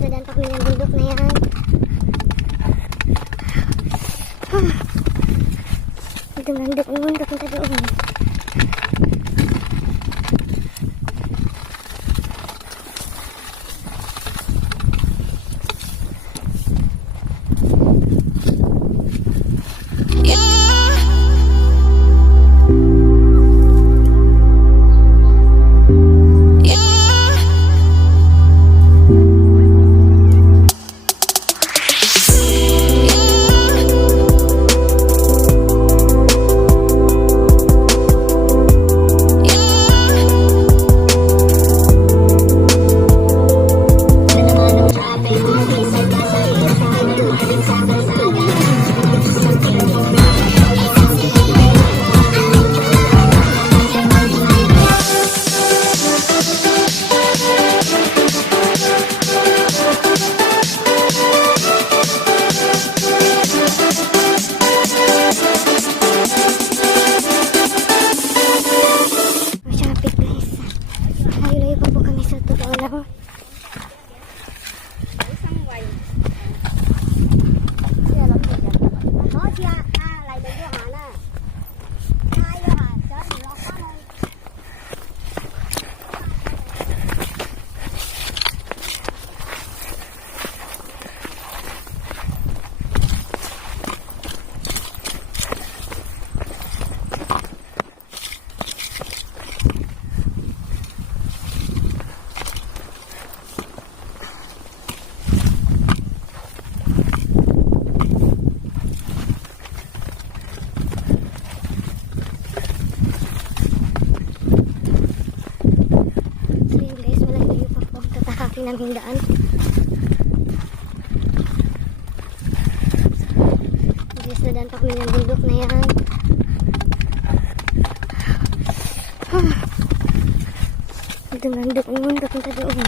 Dadaan pa kami ng bundok na yan. Ito nandok naman kapunta doon. Ng hindaan. Guys, nadaan pa kami ng bundok na yan. Ito nandok naman kapunta doon.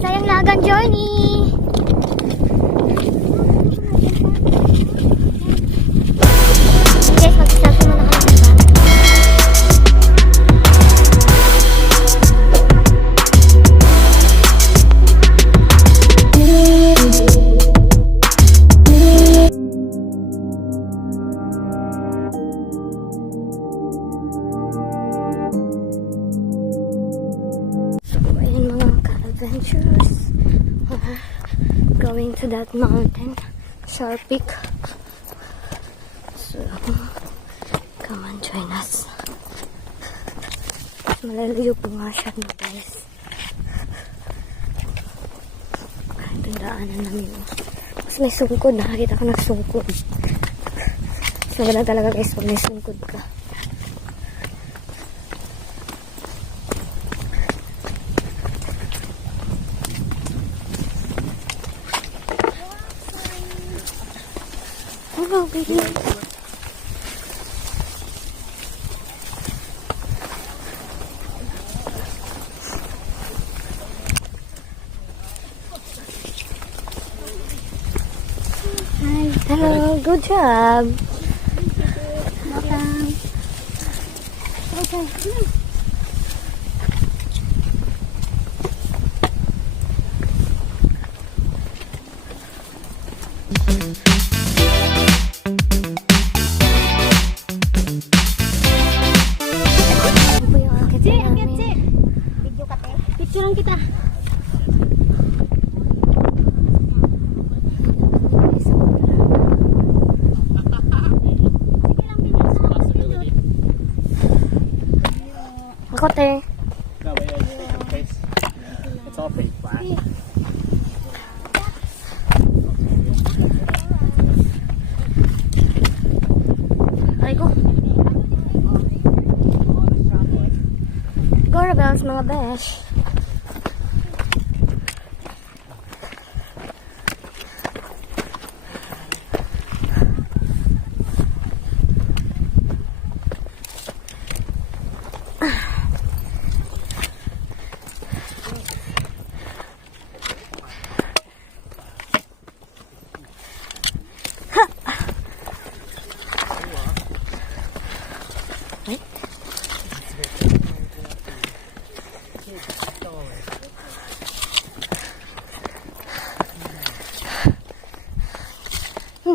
Sayang lagang journey. Guys, mag-selfie muna kami sa adventures. Going to that mountain, Sharp Peak. So, come on, join us. Malalayo po nga siya, no, guys. Ito yung daanan namin. Mas may sungkod. Nakakita ko ng sungkod. So, wala talaga, guys, pag may sungkod ka. Hello, baby. Hi. Hello. Good job. Welcome. Okay. Picturean kita. Ako te. No, but it's all pretty flat. mga besh.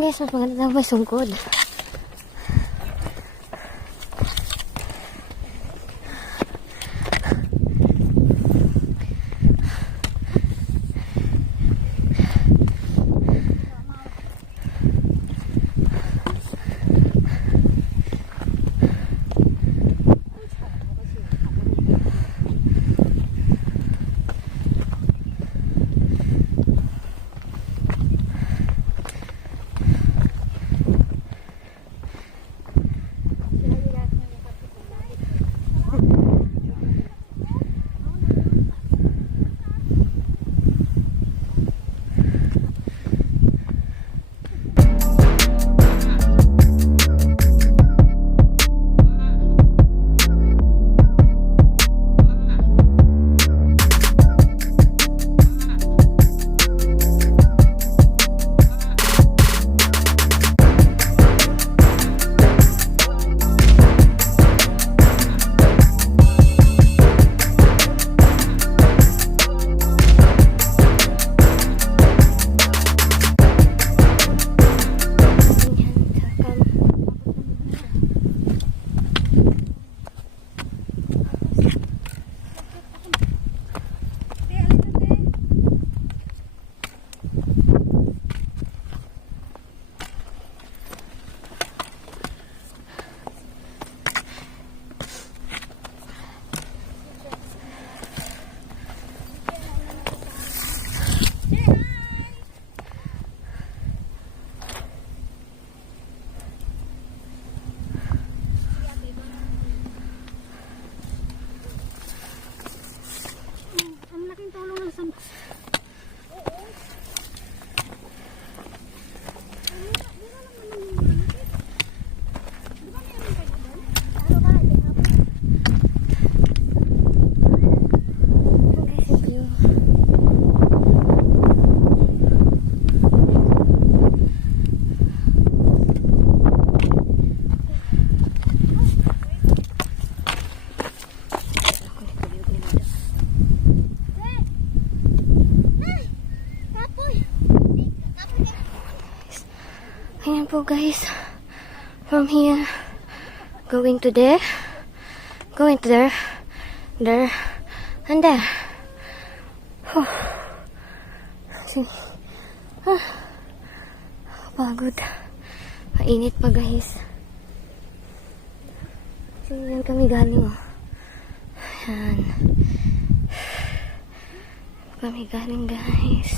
Guys, mas maganda daw may sungkod. Ayan po guys. From here, going to there, there, and there. Oh. See. Pagod. Mainit pa guys. So, yan kami galing oh. Ayan. Kami galing guys.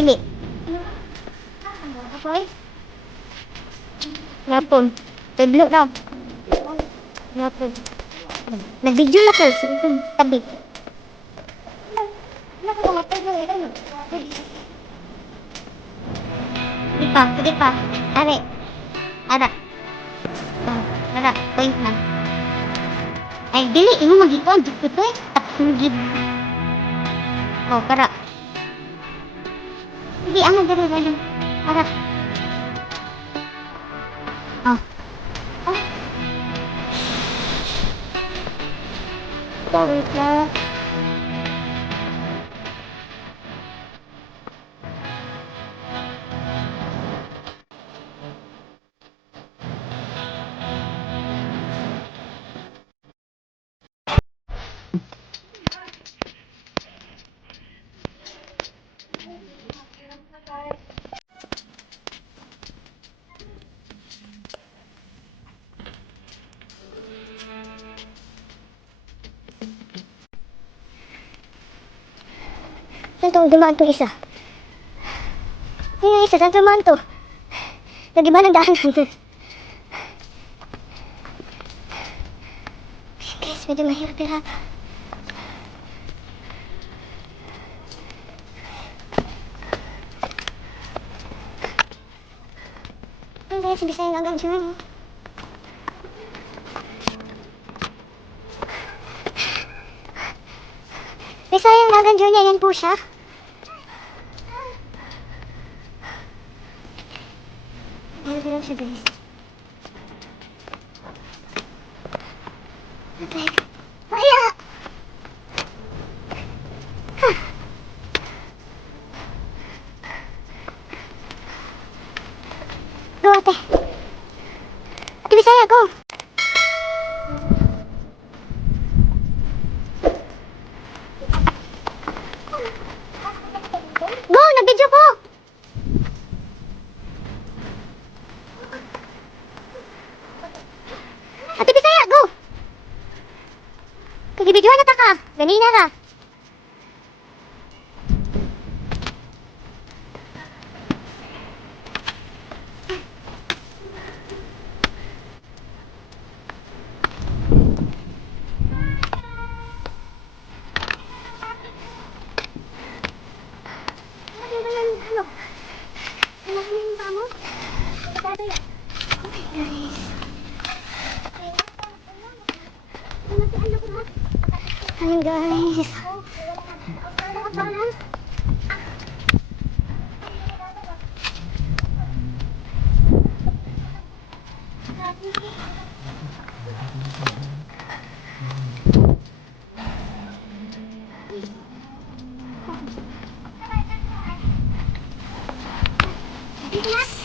Dili. Okay. Ngapon. Tudlo daw. Ngapon. Nag-video na ko. Tabi. Sige pa. Are. Ara. Ara. Point na. Ay, dili. Imo mag-ipon. Dito eh. Tapos mag-ipon. Oh, para. Sige, ano dali. Harap. Oh. Oh. Wait lang. Saan to? Dumaan tong isa. Yun yung isa. Saan dumaan to? Nag-iba ng daanan. Guys, medyo mahirap-hirap. Ano guys, Bisaya hanggang dyan. Bisaya hanggang dyan, yan po siya. Mahirap-hirap siya guys. Okay. Maya! Go, ate. Ate Bisaya, go! Go! Nag-video po! Ate Bisaya, go! Kagibidyoan na ta ka. Ganina ka. Ano? Ano yung pamo? Guys. Ayun guys. Dito na.